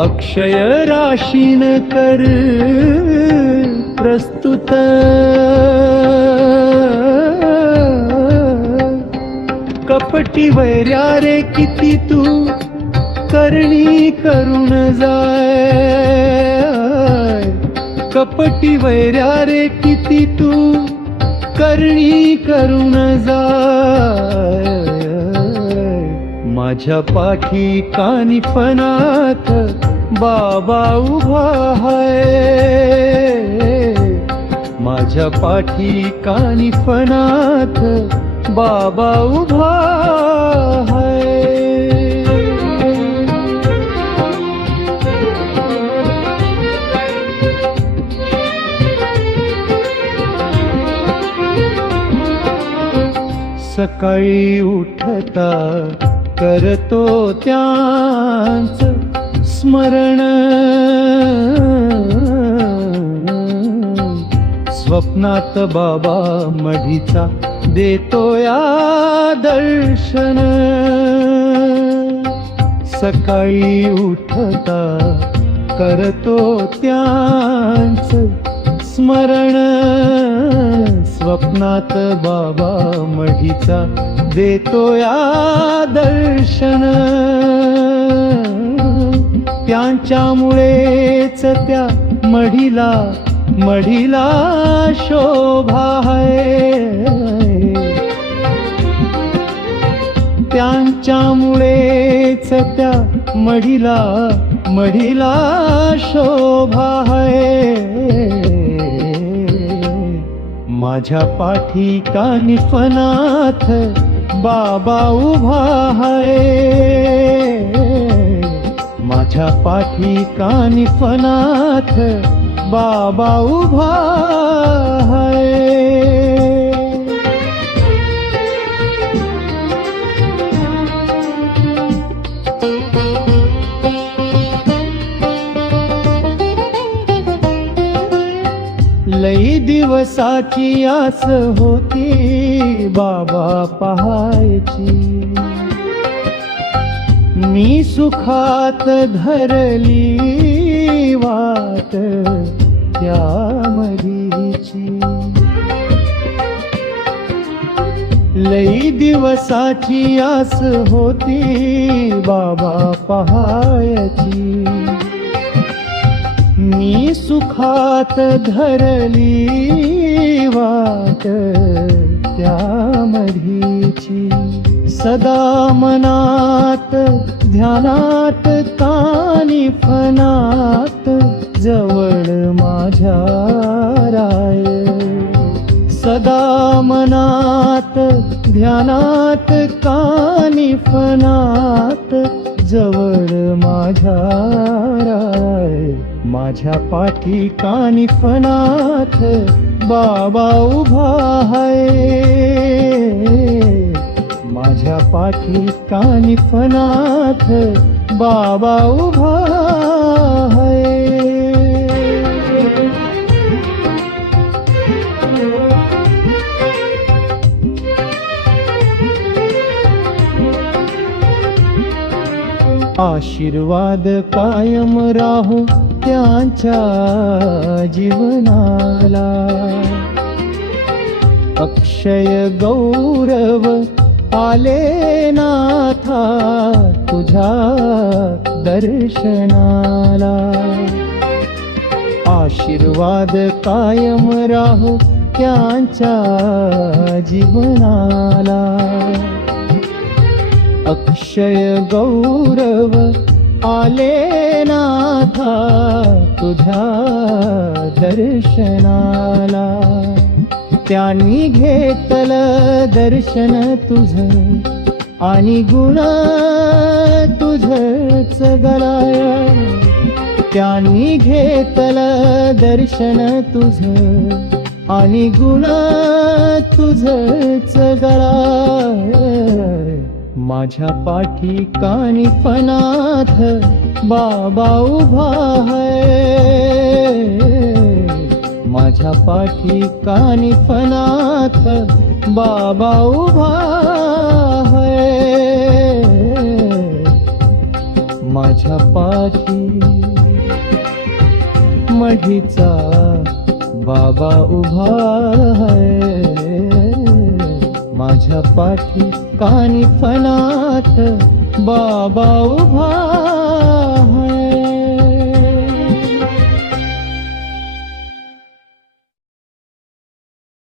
अक्षय राशीन कर प्रस्तुत, कपटी वैर्या रे किती तू करणी करून जाय, कपटी वैर्या रे किती तू करणी करून जाय, माझ्या पाठी कानिफनात बाबा उभा आहे, माझ्या पाठी कानिफनात बाबा उभा आहे. सकाळी उठता करतो त्यांच स्मरण, स्वप्नात बाबा मढीचा देतो या दर्शन. सकाळी उठता करतो त्यांच स्मरण, स्वप्नात बाबा मढीचा देतो या दर्शन. त्यांच्यामुळेच त्या मढीला मढीला शोभा आहे, त्यांच्यामुळेच त्या मढीला मढीला शोभा आहे. माझ्या पाठी कानिफनात बाबा उभा आहे, माझ्या पाठी कानिफनात बाबा उभा आहे. लई दिवसाची आस होती बाबा पहायची, मी सुखात धरली वाट त्या मढीची. लई दिवसाची आस होती बाबा पहायची, मी सुखात धरली वाट त्या मढीची. सदा मनात ध्यानात कानिफनात जवळ माझ्या राय, सदा मनात ध्यानात कानिफनात जवळ माझ्या राय. माझ्या पाठी कानिफनात बाबा उभा आहे, माझ्या पाठी कानिफनात बाबा उभा आहे. आशीर्वाद कायम राहो त्यांच्या जीवनाला, अक्षय गौरव आले नाथा तुझ्या दर्शनाला. आशीर्वाद कायम राहो त्यांच्या जीवनाला, अक्षय गौरव आले नाथा तुझ्या दर्शनाला. त्यांनी घेतलं दर्शन तुझ आणि गुण तुझच गलाया, त्यांनी घेतलं दर्शन तुझ आणि गुण तुझच गलाया. माझ्या पाठी कानिफनात बाबा उभा आहे, माझ्या पाठी कानिफनात बाबा उभा है. माझ्या पाठी मढीचा बाबा उभा आहे. माझ्या पाठी कानिफनाथ बाबा उभा